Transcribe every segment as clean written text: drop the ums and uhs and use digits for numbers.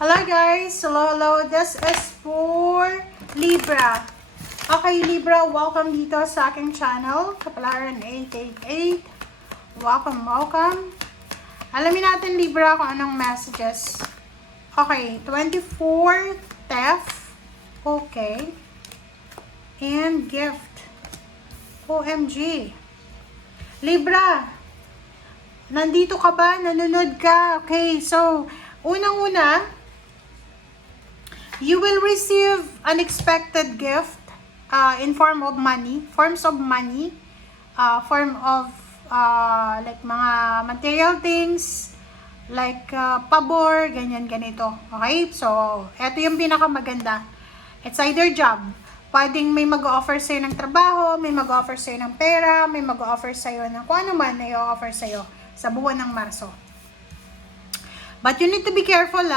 Hello guys! Hello. This is for Libra. Okay, Libra, welcome dito sa aking channel, Kapalaran 888. Welcome. Alamin natin, Libra, kung anong messages. Okay, 24 theft. Okay. And gift. OMG. Libra, nandito ka ba? Nanonood ka? Okay, so, unang-una, you will receive unexpected gift in forms of money, like mga material things, like pabor, ganyan, ganito. Okay? So, eto yung pinakamaganda. It's either job. Pwedeng may mag-offer sa'yo ng trabaho, may mag-offer sa'yo ng pera, may mag-offer sa'yo ng kung ano man na i-offer sa'yo sa buwan ng Marso. But you need to be careful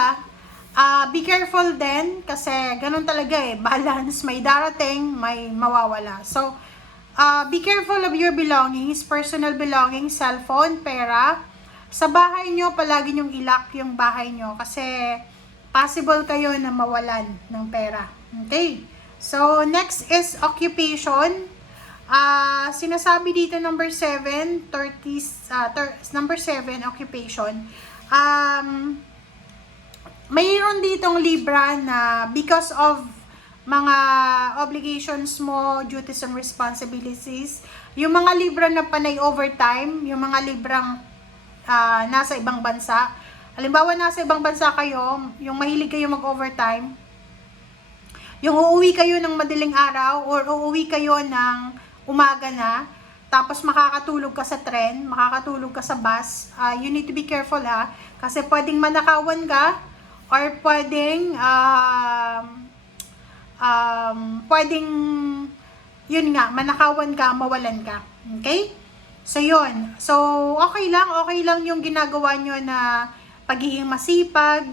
be careful din kasi ganun talaga balance, may darating, may mawawala. So, be careful of your belongings, personal belongings, cellphone, pera. Sa bahay nyo, palagi nyong ilock yung bahay nyo kasi possible kayo na mawalan ng pera. Okay? So, next is occupation. Sinasabi dito number 7, number 7, occupation. Mayroon ditong Libra na because of mga obligations mo, duties and responsibilities, yung mga Libra na panay overtime, yung mga Librang nasa ibang bansa, halimbawa nasa ibang bansa kayo, yung mahilig kayo mag-overtime, yung uuwi kayo ng madaling araw or uuwi kayo ng umaga na, tapos makakatulog ka sa tren, makakatulog ka sa bus, you need to be careful kasi pwedeng manakawan ka, or pwedeng, yun nga, manakawan ka, mawalan ka. Okay? So, yun. So, okay lang yung ginagawa nyo na pagiging masipag,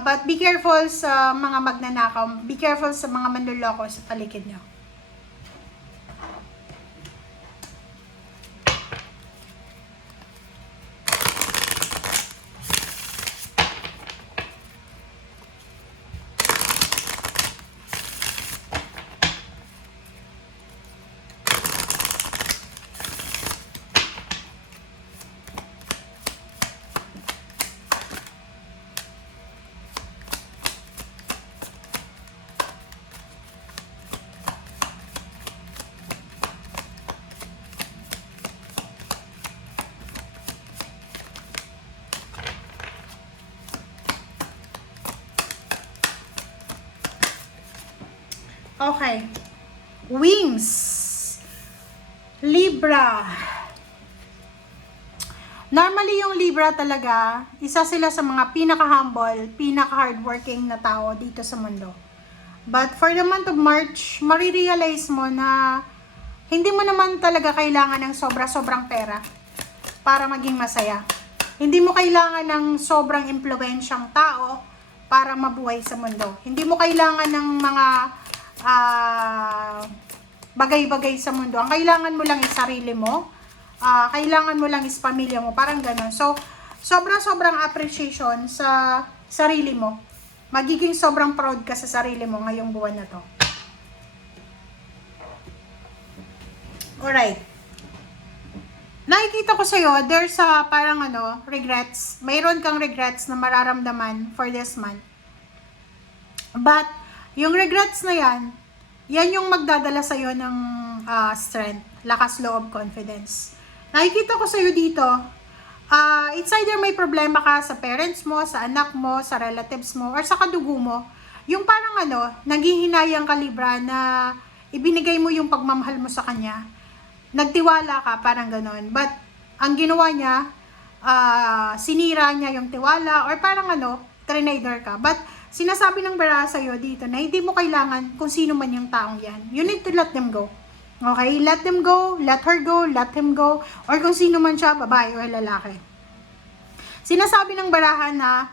but be careful sa mga magnanakaw, be careful sa mga manloloko sa paligid nyo. Okay. Wings. Libra. Normally yung Libra talaga, isa sila sa mga pinaka-humble, pinaka-hardworking na tao dito sa mundo. But for the month of March, marirealize mo na hindi mo naman talaga kailangan ng sobra-sobrang pera para maging masaya. Hindi mo kailangan ng sobrang impluwensyang tao para mabuhay sa mundo. Hindi mo kailangan ng mga bagay-bagay sa mundo. Ang kailangan mo lang is sarili mo. Kailangan mo lang is pamilya mo. Parang gano'n. So, sobrang appreciation sa sarili mo. Magiging sobrang proud ka sa sarili mo ngayong buwan na to. Alright. Nakikita ko sa'yo, there's parang regrets. Mayroon kang regrets na mararamdaman for this month. But, yung regrets na yan yung magdadala sa'yo ng strength, lakas loob, confidence. Nakikita ko sa'yo dito, it's either may problema ka sa parents mo, sa anak mo, sa relatives mo, or sa kadugo mo. Yung parang nanghihinayang ka, Libra, na ibinigay mo yung pagmamahal mo sa kanya. Nagtiwala ka, parang ganon. But, ang ginawa niya, sinira niya yung tiwala, or parang trinader ka. But, sinasabi ng bara sa'yo dito na hindi mo kailangan kung sino man yung taong yan. You need to let them go. Okay? Let them go, let her go, let him go, or kung sino man siya, babae o lalaki. Sinasabi ng barahan na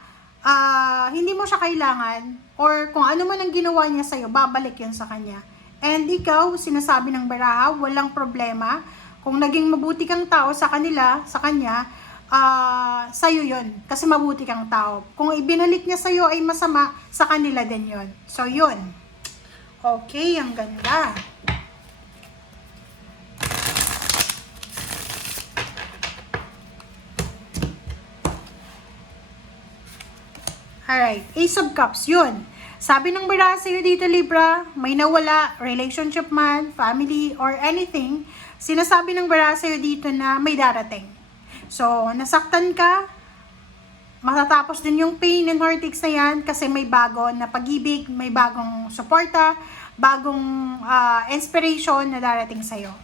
hindi mo siya kailangan, or kung ano man ang ginawa niya sa'yo, babalik yun sa kanya. And ikaw, sinasabi ng baraha, walang problema. Kung naging mabuti kang tao sa kanila, sa kanya, sa'yo yun. Kasi mabuti kang tao. Kung ibinalik niya sa'yo ay masama, sa kanila din yun. So, yun. Okay, ang ganda. Alright, Ace of Cups, yun. Sabi ng baraha sa'yo dito, Libra, may nawala, relationship man, family, or anything, sinasabi ng baraha sa'yo dito na may darating. So, nasaktan ka, matatapos din yung pain and heartaches na yan kasi may bago na pag-ibig, may bagong suporta, bagong inspiration na darating sa'yo.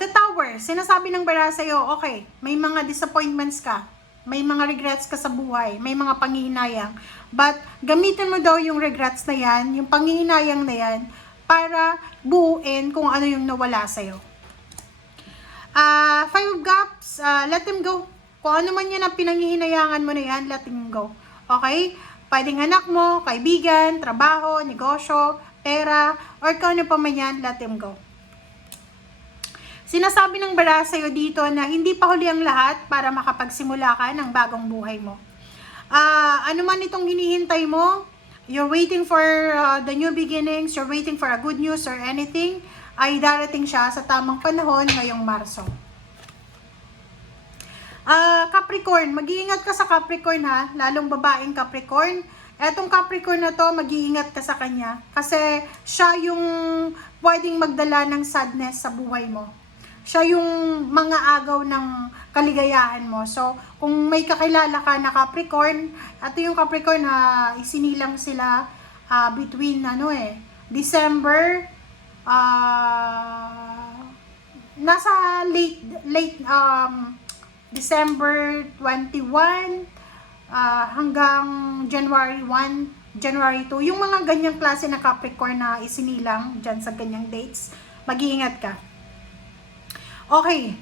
The Tower, sinasabi ng baraha sa'yo, okay, may mga disappointments ka, may mga regrets ka sa buhay, may mga panghihinayang, but gamitin mo daw yung regrets na yan, yung panghihinayang na yan, para buuin kung ano yung nawala sa'yo. Five of Cups, let them go. Kung ano man yan ang pinanghihinayangan mo na yan, let them go. Okay? Pwedeng anak mo, kaibigan, trabaho, negosyo, pera, or kung ano pa man yan, let them go. Sinasabi ng baraha sa'yo dito na hindi pa huli ang lahat para makapagsimula ka ng bagong buhay mo. Ano man itong hinihintay mo, you're waiting for the new beginnings, you're waiting for a good news or anything, ay darating siya sa tamang panahon ngayong Marso. Capricorn, mag-iingat ka sa Capricorn ha, lalong babaeng Capricorn. Etong Capricorn na to, mag-iingat ka sa kanya kasi siya yung pwedeng magdala ng sadness sa buhay mo. Siya yung mga agaw ng kaligayahan mo. So, kung may kakilala ka na Capricorn, ito yung Capricorn na isinilang sila between December, nasa late December 21 hanggang January 1, January 2. Yung mga ganyang klase na Capricorn na isinilang dyan sa ganyang dates, mag-iingat ka. Okay,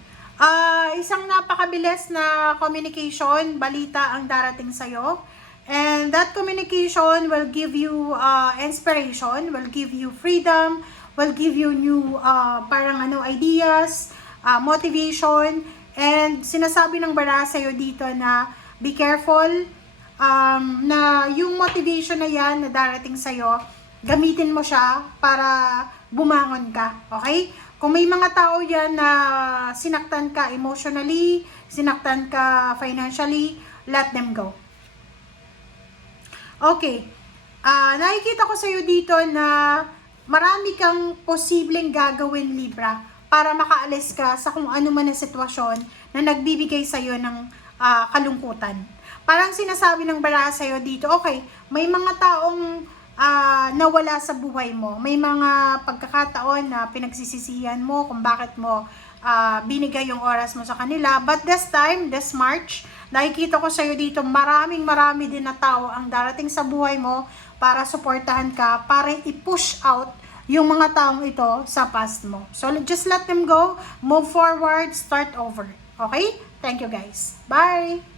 isang napakabilis na communication, balita ang darating sa'yo. And that communication will give you inspiration, will give you freedom, will give you new ideas, motivation. And sinasabi ng baraha sa'yo dito na be careful, na yung motivation na yan na darating sa'yo, gamitin mo siya para bumangon ka, okay? Kung may mga tao yan na sinaktan ka emotionally, sinaktan ka financially, let them go. Okay. Nakikita ko sa'yo dito na marami kang posibleng gagawin, Libra, para makaalis ka sa kung ano man na sitwasyon na nagbibigay sa'yo ng kalungkutan. Parang sinasabi ng baraha sa'yo dito, okay, may mga taong nawala sa buhay mo. May mga pagkakataon na pinagsisisihan mo kung bakit mo binigay yung oras mo sa kanila. But this time, this March, nakikita ko sa'yo dito, marami din na tao ang darating sa buhay mo para suportahan ka, para i-push out yung mga taong ito sa past mo. So, just let them go, move forward, start over. Okay? Thank you guys. Bye!